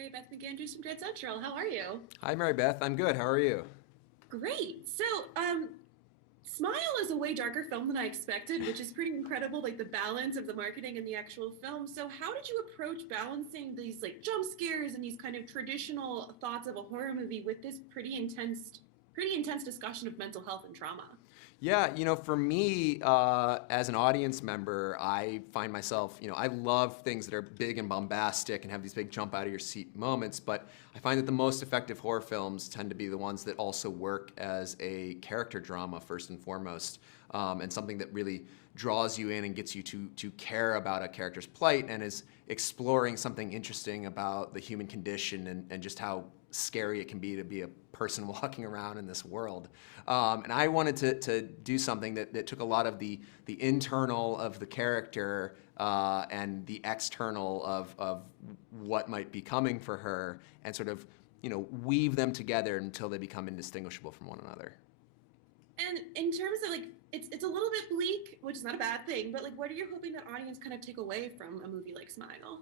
Mary Beth McAndrews from Dread Central. How are you? Hi, Mary Beth. I'm good. How are you? Great. Smile is a way darker film than I expected, which is pretty incredible, like the balance of the marketing and the actual film. So, how did you approach balancing these like jump scares and these kind of traditional thoughts of a horror movie with this pretty intense discussion of mental health and trauma? Yeah, for me, as an audience member, I find myself, I love things that are big and bombastic and have these big jump out of your seat moments, but I find that the most effective horror films tend to be the ones that also work as a character drama first and foremost, and something that really draws you in and gets you to care about a character's plight and is exploring something interesting about the human condition and just how scary it can be to be a person walking around in this world. And I wanted to do something that took a lot of the internal of the character and the external of what might be coming for her and sort of, weave them together until they become indistinguishable from one another. And in terms of like, it's a little bit bleak, which is not a bad thing, but like, what are you hoping that audience kind of take away from a movie like Smile?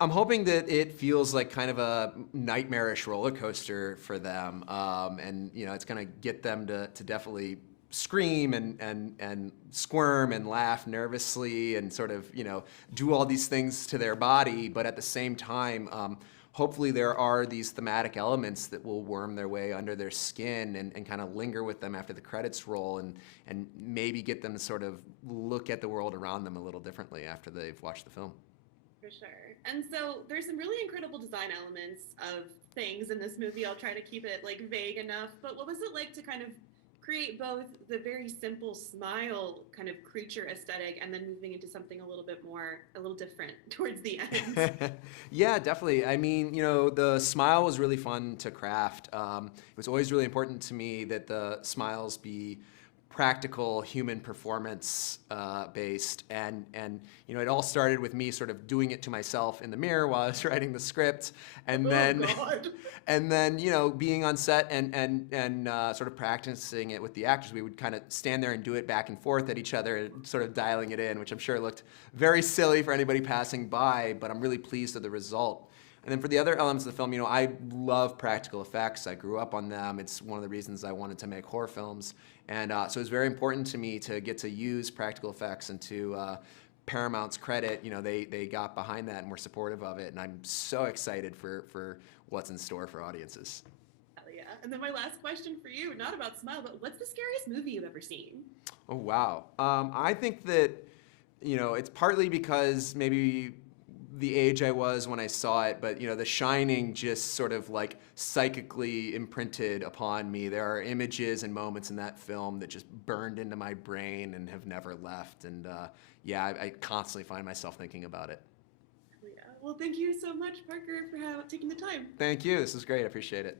I'm hoping that it feels like kind of a nightmarish roller coaster for them, and it's going to get them to definitely scream and squirm and laugh nervously and sort of do all these things to their body, but at the same time, hopefully there are these thematic elements that will worm their way under their skin and kind of linger with them after the credits roll and maybe get them to sort of look at the world around them a little differently after they've watched the film. For sure. And so there's some really incredible design elements of things in this movie. I'll try to keep it like vague enough. But what was it like to kind of create both the very simple smile kind of creature aesthetic and then moving into something a little different towards the end? Yeah, definitely. I mean, the smile was really fun to craft. It was always really important to me that the smiles be practical human performance based and it all started with me sort of doing it to myself in the mirror while I was writing the script and Oh, then God. and then being on set and sort of practicing it with the actors. We would kind of stand there and do it back and forth at each other and sort of dialing it in, which I'm sure looked very silly for anybody passing by, but I'm really pleased with the result. And then for the other elements of the film, I love practical effects. I grew up on them. It's one of the reasons I wanted to make horror films. And so it was very important to me to get to use practical effects, and to Paramount's credit, they got behind that and were supportive of it. And I'm so excited for what's in store for audiences. Hell yeah. And then my last question for you, not about Smile, but what's the scariest movie you've ever seen? Oh, wow. I think that, it's partly because maybe the age I was when I saw it, but The Shining just sort of like psychically imprinted upon me. There are images and moments in that film that just burned into my brain and have never left. And yeah, I constantly find myself thinking about it. Hell yeah. Well, thank you so much, Parker, for taking the time. Thank you. This is great. I appreciate it.